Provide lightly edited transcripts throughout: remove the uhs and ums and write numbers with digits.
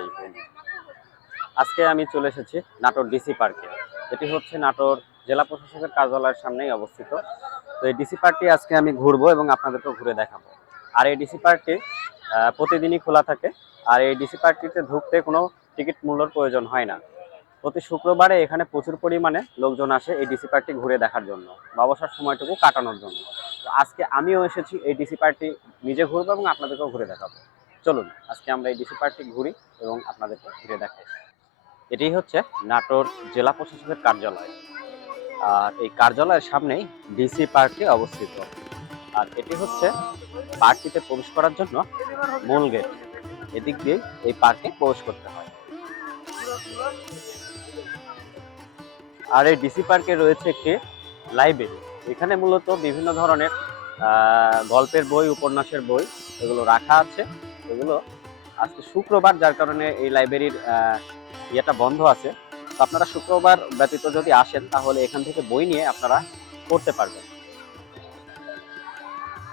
আলাইকুম। আজকে আমি চলে এসেছি নাটোর ডিসি পার্কে। এটি হচ্ছে নাটোর জেলা প্রশাসকের কার্যালয়ের সামনেই অবস্থিত। তো এই ডিসি পার্কটি আজকে আমি ঘুরবো এবং আপনাদেরকেও ঘুরে দেখাবো। আর এই ডিসি পার্কটি প্রতিদিনই খোলা থাকে। আর এই ডিসি পার্কটিতে ঢুকতে কোনো টিকিট মূল্যর প্রয়োজন হয় না। প্রতি শুক্রবারে এখানে প্রচুর পরিমাণে লোকজন আসে এই ডিসি পার্কটি ঘুরে দেখার জন্য বা অবসর সময়টুকু কাটানোর জন্য। তো আজকে আমিও এসেছি এই ডিসি পার্কটি নিজে ঘুরবো এবং আপনাদেরকেও ঘুরে দেখাবো। চলুন আজকে আমরা এই ডিসি পার্কটি ঘুরি এবং আপনাদেরকে ঘুরে দেখাই। এটি হচ্ছে নাটোর জেলা প্রশাসকের কার্যালয়। আর এই কার্যালয়ের সামনেই ডিসি পার্কটি অবস্থিত। আর এটি হচ্ছে পার্কটিতে প্রবেশ করার জন্য মূল গেট। এদিক দিয়ে এই পার্কে প্রবেশ করতে হয়। আর এই ডিসি পার্কে রয়েছে একটি লাইব্রেরি। এখানে মূলত বিভিন্ন ধরনের গল্পের বই, উপন্যাসের বই এগুলো রাখা আছে। এগুলো আজকে শুক্রবার, যার কারণে এই লাইব্রেরির ইয়েটা বন্ধ আছে। তো আপনারা শুক্রবার ব্যতীত যদি আসেন তাহলে এখান থেকে বই নিয়ে আপনারা পড়তে পারবেন।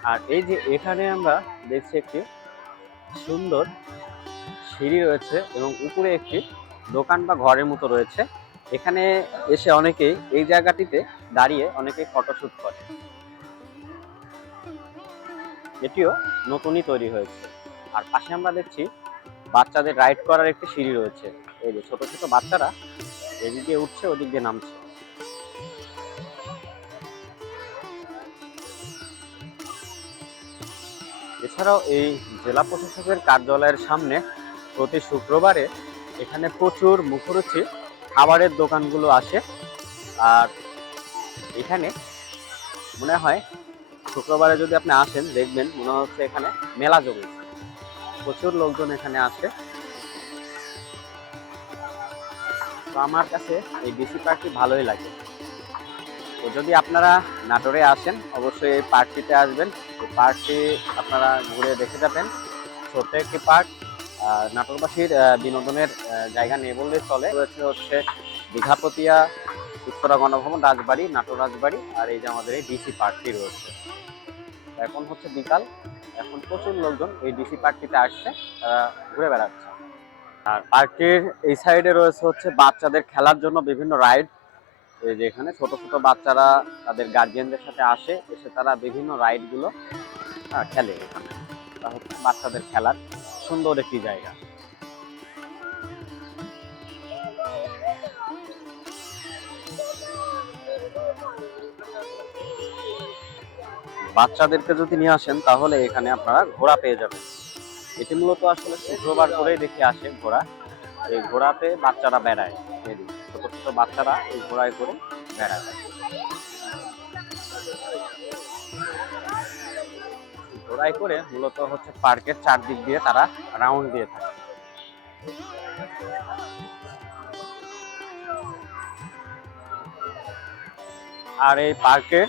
আর এই যে এখানে আমরা দেখছি একটি সুন্দর সিঁড়ি রয়েছে এবং উপরে একটি দোকান বা ঘরের মতো রয়েছে। এখানে এসে অনেকেই এই জায়গাটিতে দাঁড়িয়ে অনেকেই ফটোশুট করে। এটিও নতুনই তৈরি হয়েছে। আর পাশে আমরা দেখছি বাচ্চাদের রাইড করার একটি সিঁড়ি রয়েছে। এই যে ছোট ছোট বাচ্চারা এদিক দিয়ে উঠছে, ওদিক দিয়ে নামছে। এছাড়াও এই জেলা প্রশাসকের কার্যালয়ের সামনে প্রতি শুক্রবারে এখানে প্রচুর মুখরোচী খাবারের দোকানগুলো আসে। আর এখানে মনে হয় শুক্রবারে যদি আপনি আসেন দেখবেন মনে হচ্ছে এখানে মেলা জমেছে, প্রচুর লোকজন এখানে আসে। তো আমার কাছে এই ডিসি পার্কটি ভালোই লাগে। তো যদি আপনারা নাটোরে আসেন অবশ্যই এই পার্কটিতে আসবেন। এই পার্কটি আপনারা ঘুরে দেখে যাবেন। ছোট্ট একটি পার্ক। নাটোরবাসীর বিনোদনের জায়গা নেই বললেই চলে। রয়েছে হচ্ছে দীঘাপতিয়া, উত্তরা গণভবন, রাজবাড়ি, নাটোর রাজবাড়ি, আর এই যে আমাদের এই ডিসি পার্কটি রয়েছে। এখন হচ্ছে বিকাল, এখন প্রচুর লোকজন এই ডিসি পার্কটিতে আসছে, তারা ঘুরে বেড়াচ্ছে। আর পার্কটির এই সাইডে রয়েছে হচ্ছে বাচ্চাদের খেলার জন্য বিভিন্ন রাইড। এই যে এখানে ছোট ছোট বাচ্চারা তাদের গার্জিয়ানদের সাথে আসে, এসে তারা বিভিন্ন রাইডগুলো খেলে। এখানে তা হচ্ছে বাচ্চাদের খেলার সুন্দর একটি জায়গা। বাচ্চাদেরকে যদি নিয়ে আসেন তাহলে এখানে আপনারা ঘোড়া পেয়ে যাবেন। এটি মূলত আসলে শুক্রবার করেই দেখে আসে ঘোড়া। এই ঘোড়াতে বাচ্চারা বেড়ায়, ছোট ছোট বাচ্চারা এই ঘোড়ায় করে বেড়ায়। ঘোড়ায় করে মূলত হচ্ছে পার্কের চারদিক দিয়ে তারা রাউন্ড দিয়ে থাকে। আর এই পার্কের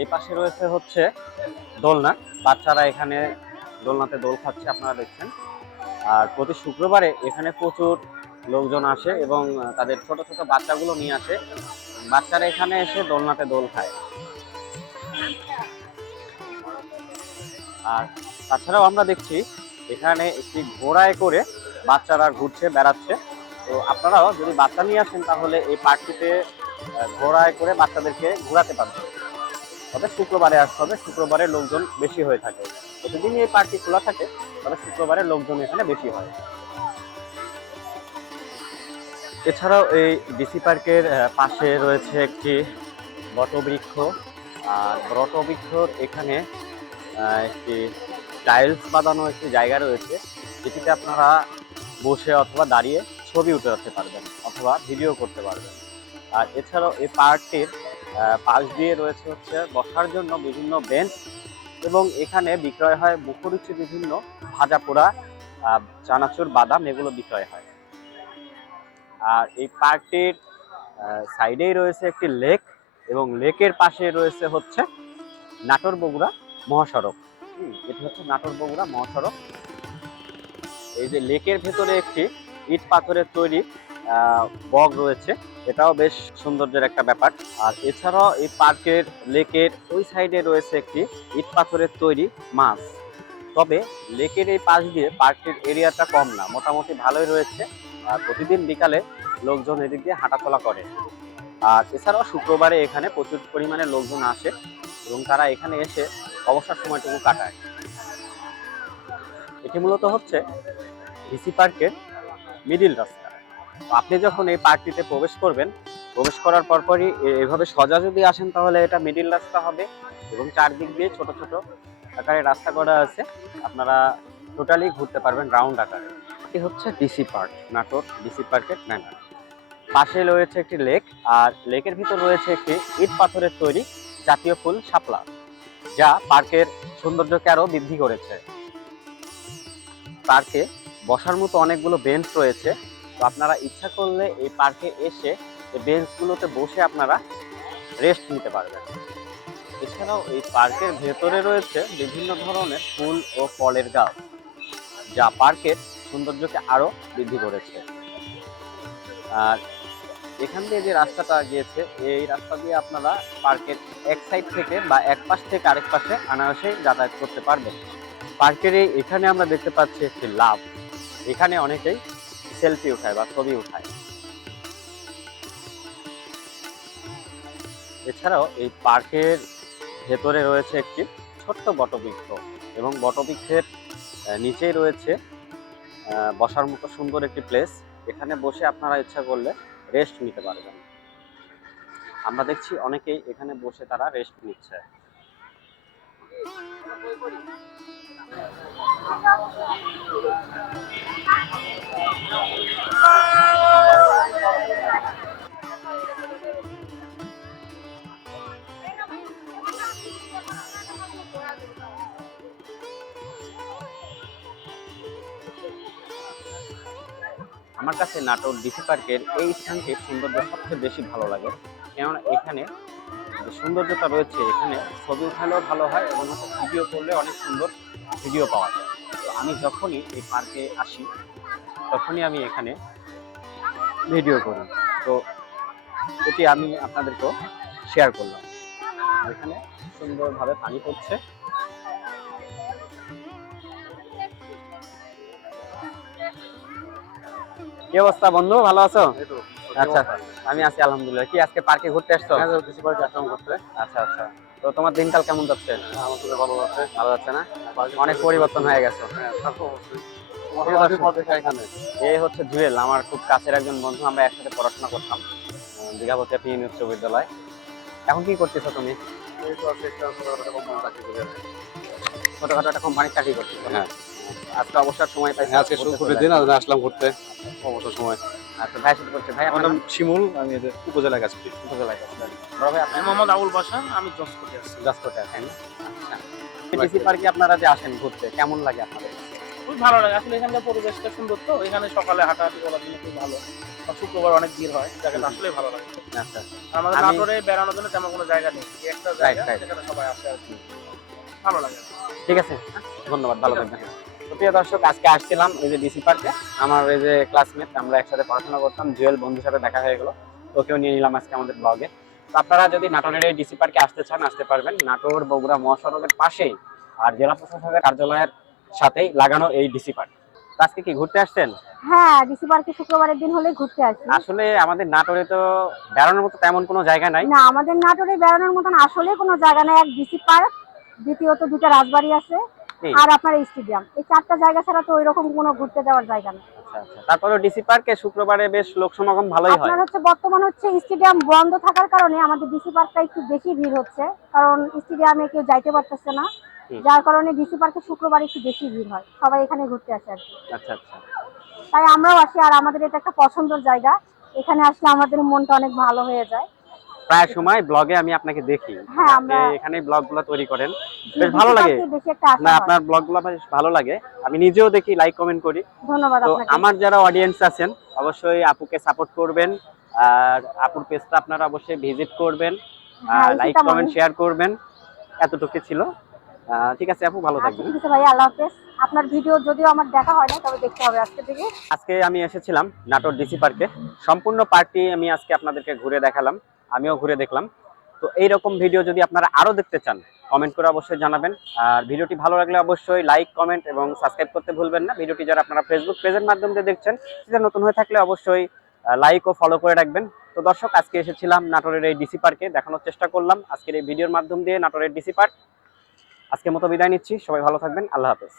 এই পাশে রয়েছে হচ্ছে দোলনা। বাচ্চারা এখানে দোলনাতে দোল খাচ্ছে, আপনারা দেখছেন। আর প্রতি শুক্রবারে এখানে প্রচুর লোকজন আসে এবং তাদের ছোট ছোট বাচ্চাগুলো নিয়ে আসে। বাচ্চারা এখানে এসে দোলনাতে দোল খায়। আর তাছাড়াও আমরা দেখছি এখানে একটি ঘোড়ায় করে বাচ্চারা ঘুরছে, বেড়াচ্ছে। তো আপনারাও যদি বাচ্চা নিয়ে আসেন তাহলে এই পার্কটিতে ঘোড়ায় করে বাচ্চাদেরকে ঘোরাতে পারবেন। তবে শুক্রবারে আসতে হবে, শুক্রবারে লোকজন বেশি হয়ে থাকে। প্রতিদিনই এই পার্কটি খোলা থাকে, তবে শুক্রবারে লোকজন এখানে বেশি হয়। এছাড়াও এই ডিসি পার্কের পাশে রয়েছে একটি বটবৃক্ষ। আর বটবৃক্ষর এখানে একটি টাইলস বাঁধানো একটি জায়গা রয়েছে, যেটিতে আপনারা বসে অথবা দাঁড়িয়ে ছবি উঠাতে পারবেন অথবা ভিডিও করতে পারবেন। আর এছাড়াও এই পার্কটির পাশ দিয়ে রয়েছে হচ্ছে বসার জন্য বিভিন্ন বেঞ্চ এবং এখানে বিক্রয় হয় মুখরুচি বিভিন্ন ভাজা পোড়া, চানাচুর, বাদাম এগুলো বিক্রয় হয়। আর এই পার্কটির সাইডেই রয়েছে একটি লেক এবং লেকের পাশে রয়েছে হচ্ছে নাটোর বগুড়া মহাসড়ক। এটি হচ্ছে নাটোর বগুড়া মহাসড়ক। এই যে লেকের ভেতরে একটি ইট পাথরের তৈরি বগ রয়েছে, এটাও বেশ সৌন্দর্যের একটা ব্যাপার। আর এছাড়াও এই পার্কের লেকের ওই সাইডে রয়েছে একটি ইট পাথরের তৈরি মাছ। তবে লেকের এই পাশ দিয়ে পার্কটির এরিয়াটা কম না, মোটামুটি ভালোই রয়েছে। আর প্রতিদিন বিকালে লোকজন এদিক দিয়ে হাঁটাচলা করে। আর এছাড়াও শুক্রবারে এখানে প্রচুর পরিমাণে লোকজন আসে এবং তারা এখানে এসে অবসর সময়টুকু কাটায়। এটি মূলত হচ্ছে ডিসি পার্কের মিডিল রাস্তা। আপনি যখন এই পার্কটিতে প্রবেশ করবেন, প্রবেশ করার পরপরই এভাবে সোজা যদি আসেন তাহলে এটা মিডিল রাস্তা হবে এবং চারদিক দিয়ে ছোট ছোট আকারে রাস্তা করা আছে। আপনারা টোটালি ঘুরতে পারবেন রাউন্ড আকারে। এটি হচ্ছে ডিসি পার্ক, নাটোর ডিসি পার্কের ম্যানার। পাশে রয়েছে একটি লেক, আর লেকের ভিতর রয়েছে একটি ইট পাথরের তৈরি জাতীয় ফুল শাপলা, যা পার্কের সৌন্দর্যকে আরো বৃদ্ধি করেছে। পার্কে বসার মতো অনেকগুলো বেঞ্চ রয়েছে। তো আপনারা ইচ্ছা করলে এই পার্কে এসে এই বেঞ্চগুলোতে বসে আপনারা রেস্ট নিতে পারবেন। এছাড়াও এই পার্কের ভেতরে রয়েছে বিভিন্ন ধরনের ফুল ও ফলের গাছ, যা পার্কের সৌন্দর্যকে আরো বৃদ্ধি করেছে। আর এখান দিয়ে যে রাস্তাটা গিয়েছে, এই রাস্তা দিয়ে আপনারা পার্কের এক সাইড থেকে বা এক পাশ থেকে আরেক পাশে অনায়াসে যাতায়াত করতে পারবেন। পার্কের এখানে আমরা দেখতে পাচ্ছি একটি লাভ, এখানে অনেকেই সেলফি উঠায় বা ছবি উঠায়। এছাড়াও এই পার্কের ভেতরে রয়েছে একটি ছোট্ট বটবৃক্ষ এবং বটবৃক্ষের নিচেই রয়েছে বসার মতো সুন্দর একটি প্লেস। এখানে বসে আপনারা ইচ্ছা করলে রেস্ট নিতে পারবেন। আমরা দেখছি অনেকেই এখানে বসে তারা রেস্ট নিচ্ছে। আমার কাছে নাটোর ডিসি পার্কের এই স্থানটির সৌন্দর্য সবচেয়ে বেশি ভালো লাগে, কেননা এখানে যে সৌন্দর্যটা রয়েছে, এখানে ছবি উঠালেও ভালো হয় এবং ভিডিও করলে অনেক সুন্দর ভিডিও পাওয়া যায়। তো আমি যখনই এই পার্কে আসি তখনই আমি এখানে ভিডিও করি। তো এটি আমি আপনাদেরকেও শেয়ার করলাম। এখানে সুন্দরভাবে পানি পড়ছে। কি অবস্থা বন্ধু, ভালো আছো? আচ্ছা, আমি আছি আলহামদুলিল্লাহ। কি আজকে পার্কে ঘুরতে আসছো? ঘুরতে। আচ্ছা আচ্ছা, তো তোমার দিনকাল কেমন যাচ্ছে? আমার তো ভালো আছে। ভালো যাচ্ছে না? অনেক পরিবর্তন হয়ে গেছে। এখানে এই হচ্ছে জুয়েল, আমার খুব কাছের একজন বন্ধু, আমরা একসাথে পড়াশোনা করতাম দীঘাপতি পিএম উচ্চ বিদ্যালয়। এখন কি করতেছো তুমি? ছোটখাটো একটা কোম্পানির চাকরি করতেছো? হ্যাঁ, আজকে অবসর সময় পাইছি, আজকে শুক্রবার দিন আসলাম ঘুরতে অবসর সময়। আচ্ছা, ভাই সাথে করছে। ভাই আমার আপনার নাম শিমুল, আমি উপজেলায় কাজ করি। উপজেলায় কাজ করেন? বড় ভাই আপনি? মোহাম্মদ আবুল বাসা, আমি জসকোটে আছি। জসকোটে আছেন? আচ্ছা, ডিসি পার্কে আপনারা যে আসেন ঘুরতে, কেমন লাগে আপনাদের? খুব ভালো লাগে আসলে, এখানকার পরিবেশটা সুন্দর, তো এখানে সকালে হাঁটাহাঁটি করার জন্য খুব ভালো। আর শুক্রবার অনেক ভিড় হয়, জায়গাটা আসলে ভালো লাগে। আচ্ছা, আমাদের আমি- নাটোরে বেড়ানোর জন্য তেমন কোনো জায়গা নেই, এই একটা জায়গা right. যেখানে সবাই আসে আর কি, ভালো লাগে। ঠিক আছে, ধন্যবাদ, ভালো থাকবেন। তো প্রিয় দর্শক, আজকে আসছিলাম এই যে ডিসি পার্কে, আমার এই যে ক্লাসমেট, আমরা একসাথে পড়াশোনা করতাম, জুয়েল বন্ধুর সাথে দেখা হয়ে গেল, ওকেও নিয়ে নিলাম আজকে আমাদের ব্লগে। তো আপনারা যদি নাটোরের এই ডিসি পার্কে আসতে চান, আসতে পারবেন। নাটোর বগুড়া মহাসড়কের পাশেই, আর জেলা প্রশাসকের কার্যালয়ের সাথেই লাগানো এই ডিসি পার্ক। তো আজকে কি ঘুরতে আসছেন? হ্যাঁ, ডিসি পার্কে শুক্রবারের দিন হলে ঘুরতে আসি। আসলে আমাদের নাটোরে তো বেড়ানোর মতো তেমন কোনো জায়গা নাই। না, আমাদের নাটোরে বেড়ানোর মতন আসলে কোনো জায়গা নেই। এক ডিসি পার্ক, দ্বিতীয়ত দুটা রাজবাড়ি আছে, হুম। আর আপনার স্টেডিয়াম। এই চারটা জায়গা ছাড়া তো ওইরকম কোনো ঘুরতে যাওয়ার জায়গা নেই। আচ্ছা আচ্ছা, তারপরে ডিসি পার্কে শুক্রবারে বেশ লোক সমাগম ভালোই হয়। আপনার হচ্ছে বর্তমান হচ্ছে স্টেডিয়াম বন্ধ থাকার কারণে আমাদের ডিসি পার্কটা একটু বেশি ভিড় হচ্ছে, কারণ স্টেডিয়ামে কেউ যাইতে পারতেছে না, যার কারণে ডিসি পার্কে শুক্রবার একটু বেশি ভিড় হয়, সবাই এখানে ঘুরতে আসে আর কি। আচ্ছা আচ্ছা, তাই আমরাও আসি, আর আমাদের এটা একটা পছন্দের জায়গা। এখানে আসলে আমাদের মনটা অনেক ভালো হয়ে যায়। প্রায় সময় ব্লগে আমি আপনাকে দেখি, হ্যাঁ, আপনি আমরা এখানে ব্লগগুলো তৈরি করেন, বেশ ডিসি ভালো লাগে। পার্কে বেশি একটা আসা না, হয়। আপনার ব্লগগুলো বেশ ভালো লাগে, আমি নিজেও দেখি, লাইক কমেন্ট করি। ধন্যবাদ তো আপনাকে। আমার যারা অডিয়েন্স আছেন অবশ্যই আপুকে সাপোর্ট করবেন, আর আপুর পেজটা আপনারা অবশ্যই ভিজিট করবেন, হ্যাঁ, লাইক সীতামণি। কমেন্ট শেয়ার করবেন। এতটুকু ছিল। ঠিক আছে আপু, ভালো আচ্ছা, থাকবেন। ঠিক আছে ভাই, আল্লাহ হাফেজ। আপনার ভিডিও যদিও আমার দেখা হয় না, তবে দেখতে হবে আজকে থেকে। আজকে আমি এসেছিলাম নাটোর ডিসি পার্কে, সম্পূর্ণ পার্কটি আমি আজকে আপনাদেরকে ঘুরে দেখালাম, আমিও ঘুরে দেখলাম। তো এইরকম ভিডিও যদি আপনারা আরো দেখতে চান, কমেন্ট করে অবশ্যই জানাবেন। আর ভিডিওটি ভালো লাগলে অবশ্যই লাইক, কমেন্ট এবং সাবস্ক্রাইব করতে ভুলবেন না। ভিডিওটি যারা আপনারা ফেসবুক পেজের মাধ্যমে দিয়ে দেখছেন, সেটা নতুন হয়ে থাকলে অবশ্যই লাইক ও ফলো করে রাখবেন। তো দর্শক, আজকে এসেছিলাম নাটোরের এই ডিসি পার্কে, দেখানোর চেষ্টা করলাম আজকের এই ভিডিওর মাধ্যম দিয়ে নাটোরের ডিসি পার্ক। আজকের মতো বিদায় নিচ্ছি, সবাই ভালো থাকবেন, আল্লাহ হাফেজ।